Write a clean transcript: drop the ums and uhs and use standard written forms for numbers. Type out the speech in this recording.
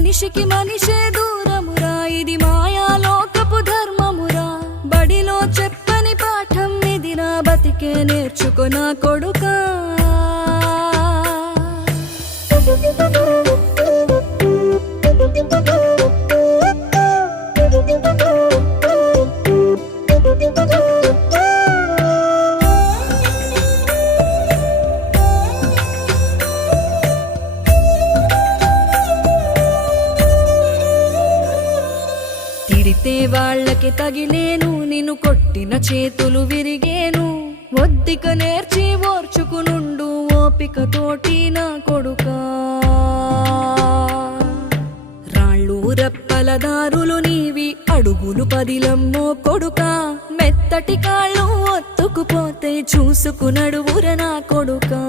మనిషికి మనిషే దూరమురా, ఇది మాయాలోకపు ధర్మమురా. బడిలో చెప్పని పాఠం ఇది, నా బతికే నేర్చుకో నా కొడుకా. తిడితే వాళ్ళకి తగిలేను, నిన్ను కొట్టిన చేతులు విరిగేను. ఒద్దిక నేర్చి ఓర్చుకునుండు ఓపికతోటి నా కొడుకా. రాళ్ళు రెప్పల దారులు నీవి, అడుగులు పదిలమ్మో కొడుకా. మెత్తటి కాళ్ళు ఒత్తుకుపోతే చూసుకునడువుర నా కొడుకా.